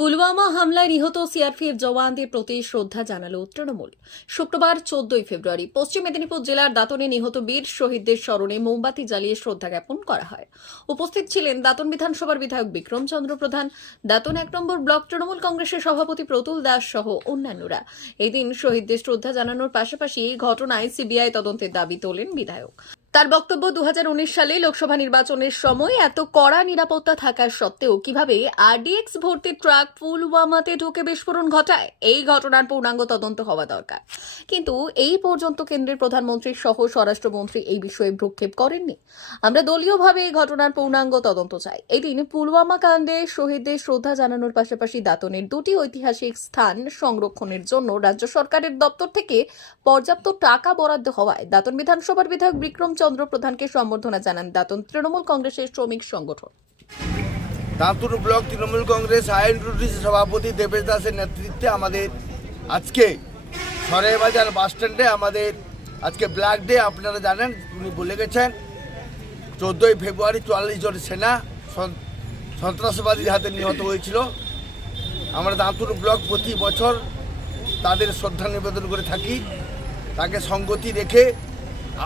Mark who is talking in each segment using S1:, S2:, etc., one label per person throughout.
S1: পুলওয়ামা হামলায় নিহত সিআরপিএফ জওয়ানদের প্রতি শ্রদ্ধা জানালো তৃণমূল। শুক্রবার চোদ্দই ফেব্রুয়ারি পশ্চিম মেদিনীপুর জেলার দাতনে নিহত বীর শহীদদের স্মরণে মোমবাতি জ্বালিয়ে শ্রদ্ধা জ্ঞাপন করা হয়। উপস্থিত ছিলেন দাতন বিধানসভার বিধায়ক বিক্রম চন্দ্র প্রধান, দাতন এক নম্বর ব্লক তৃণমূল কংগ্রেসের সভাপতি প্রতুল দাস সহ অন্যান্যরা। এদিন শহীদদের শ্রদ্ধা জানানোর পাশাপাশি এই ঘটনায় সিবিআই তদন্তের দাবি তোলেন বিধায়ক। তার বক্তব্য দু সালে লোকসভা নির্বাচনের সময় এত কড়া নিরাপত্তা থাকার সত্ত্বেও কীভাবে আরডিএক্স ভর্তি ট্রাক পুলওয়ামাতে ঢুকে বিস্ফোরণ ঘটায়, এই ঘটনার পূর্ণাঙ্গ তদন্ত হওয়া দরকার। কিন্তু এই পর্যন্ত কেন্দ্রের প্রধানমন্ত্রী সহ স্বরাষ্ট্রমন্ত্রী এই বিষয়ে ভ্রুক্ষেপ করেননি। আমরা দলীয়ভাবে এই ঘটনার পূর্ণাঙ্গ তদন্ত চাই। এদিন পুলওয়ামা কাণ্ডে শহীদদের শ্রদ্ধা জানানোর পাশাপাশি দাতনের দুটি ঐতিহাসিক স্থান সংরক্ষণের জন্য রাজ্য সরকারের দপ্তর থেকে পর্যাপ্ত টাকা বরাদ্দ হওয়ায় দাতন বিধানসভার বিধায়ক বিক্রম চন্দ্র প্রধানকে সম্বর্ধনা জানান দাতন তৃণমূল কংগ্রেসের শ্রমিক সংগঠন।
S2: দাঁতুর ব্লক তৃণমূল কংগ্রেস আইন সভাপতি দেবেশ দাসের নেতৃত্বে আমাদের আজকে সরাইবাজার বাস স্ট্যান্ডে আমাদের আজকে ব্ল্যাক ডে, আপনারা জানেন, উনি বলে গেছেন, চোদ্দোই ফেব্রুয়ারি চুয়াল্লিশ জন সেনা সন- সন্ত্রাসবাদীর হাতে নিহত হয়েছিল। আমরা দাঁতুর ব্লক প্রতি বছর তাদের শ্রদ্ধা নিবেদন করে থাকি, তাকে সঙ্গতি রেখে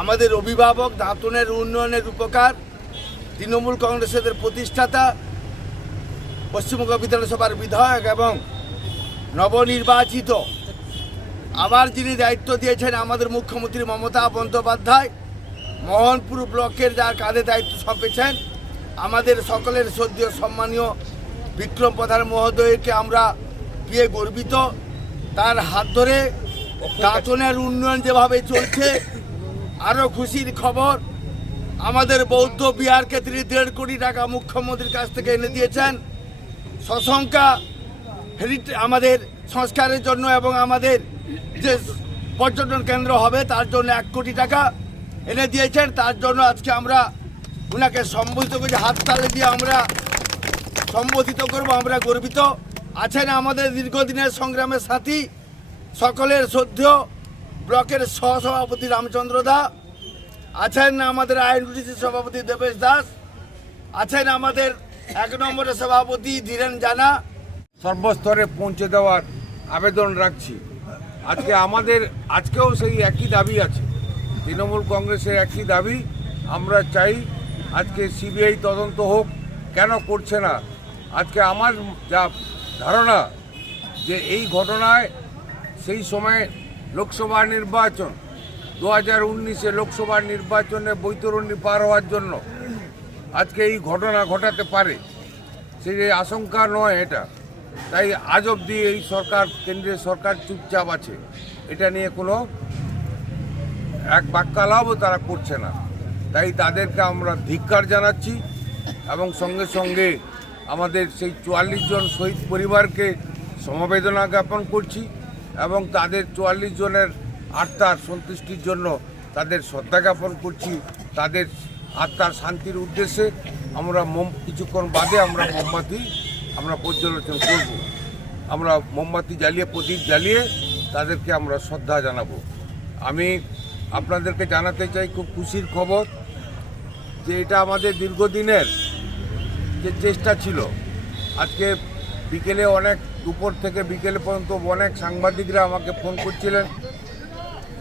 S2: আমাদের অভিভাবক দাঁতনের উন্নয়নের উপকার, তৃণমূল কংগ্রেসের প্রতিষ্ঠাতা, পশ্চিমবঙ্গ বিধানসভার বিধায়ক এবং নবনির্বাচিত। আবার যিনি দায়িত্ব দিয়েছেন আমাদের মুখ্যমন্ত্রী মমতা বন্দ্যোপাধ্যায়, মোহনপুর ব্লকের যার কাঁধে দায়িত্ব সঁপেছেন আমাদের সকলের শ্রদ্ধেয়, সম্মানীয় বিক্রম প্রধান মহোদয়কে আমরা পেয়ে গর্বিত। তার হাত ধরে দাঁতনের উন্নয়ন যেভাবে চলছে আরও খুশির খবর, আমাদের বৌদ্ধ বিহারকে তিনি দেড় কোটি টাকা মুখ্যমন্ত্রীর কাছ থেকে এনে দিয়েছেন। সশঙ্কা আমাদের সংস্কারের জন্য এবং আমাদের যে পর্যটন কেন্দ্র হবে, তার জন্য এক কোটি টাকা এনে দিয়েছেন। তার জন্য আজকে আমরা ওনাকে সম্বোধিত করছি হাততালি দিয়ে আমরা সম্বোধিত করব, আমরা গর্বিত। আছেন আমাদের দীর্ঘদিনের সংগ্রামের সাথী, সকলের শ্রদ্ধেয় ব্লকের সহসভাপতি রামচন্দ্র দা, আছেন আমাদের আইনডিসি সভাপতি দেবেশ দাস, আছেন আমাদের এক নম্বরের সভাপতি ধীরেন জানা।
S3: সর্বস্তরে পৌঁছে দেওয়ার আবেদন রাখছি। আজকে আমাদের, আজকেও সেই একই দাবি আছে। তৃণমূল কংগ্রেসের একই দাবি, আমরা চাই আজকে সিবিআই তদন্ত হোক, কেন করছে না। আজকে আমার যা ধারণা যে এই ঘটনায় সেই সময় লোকসভা নির্বাচন, দু হাজার উনিশে লোকসভা নির্বাচনে বৈতরণী পার হওয়ার জন্য। আজকে এই ঘটনা ঘটাতে পারে সেই আশঙ্কা নয় এটা। তাই আজ অবধি এই সরকার, কেন্দ্রীয় সরকার চুপচাপ আছে। এটা নিয়ে কোনো এক বাক্যালাভও তারা করছে না। তাই তাদেরকে আমরা ধিক্কার জানাচ্ছি এবং সঙ্গে সঙ্গে আমাদের সেই চুয়াল্লিশ জন শহীদ পরিবারকে সমবেদনা জ্ঞাপন করছি। এবং তাদের চুয়াল্লিশ জনের আত্মার সন্তুষ্টির জন্য তাদের শ্রদ্ধা জ্ঞাপন করছি। তাদের আত্মার শান্তির উদ্দেশ্যে আমরা মোম, কিছুক্ষণ বাদে আমরা মোমবাতি, আমরা পর্যালোচনা করব। আমরা মোমবাতি জ্বালিয়ে, প্রদীপ জ্বালিয়ে তাদেরকে আমরা শ্রদ্ধা জানাব। আমি আপনাদেরকে জানাতে চাই খুব খুশির খবর যে এটা আমাদের দীর্ঘদিনের যে চেষ্টা ছিল। আজকে বিকেলে অনেক দুপুর থেকে বিকেল পর্যন্ত অনেক সাংবাদিকরা আমাকে ফোন করছিলেন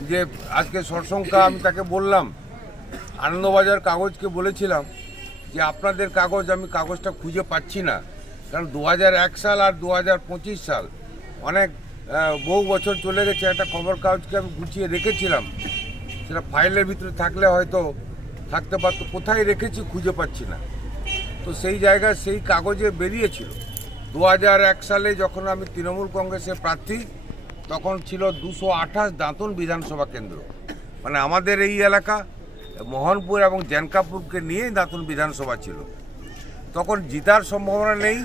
S3: যে আজকে সরসংখ্যা, আমি তাকে বললাম, আনন্দবাজার কাগজকে বলেছিলাম যে আপনাদের কাগজ, আমি কাগজটা খুঁজে পাচ্ছি না। কারণ দু সাল আর দু হাজার পঁচিশ সাল অনেক বহু বছর চলে গেছে, একটা খবর কাগজকে আমি গুছিয়ে রেখেছিলাম। সেটা ফাইলের ভিতরে থাকলে হয়তো থাকতে পারতো, কোথায় রেখেছি খুঁজে পাচ্ছি না। তো সেই জায়গায় সেই কাগজে বেরিয়েছিল। দু সালে যখন আমি তৃণমূল কংগ্রেসের প্রার্থী, তখন ছিল দুশো আঠাশ দাঁতন বিধানসভা কেন্দ্র। মানে আমাদের এই এলাকা, মোহনপুর এবং জ্যানকাপুরকে নিয়েই দাঁতন বিধানসভা ছিল। তখন জিতার সম্ভাবনা নেই।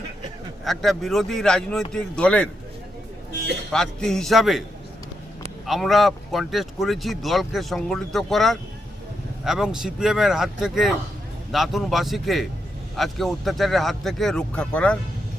S3: একটা বিরোধী রাজনৈতিক দলের প্রার্থী হিসাবে আমরা কন্টেস্ট করেছি দলকে সংগঠিত করার এবং সিপিএমের হাত থেকে দাঁতনবাসীকে আজকে অত্যাচারের হাত থেকে রক্ষা করার।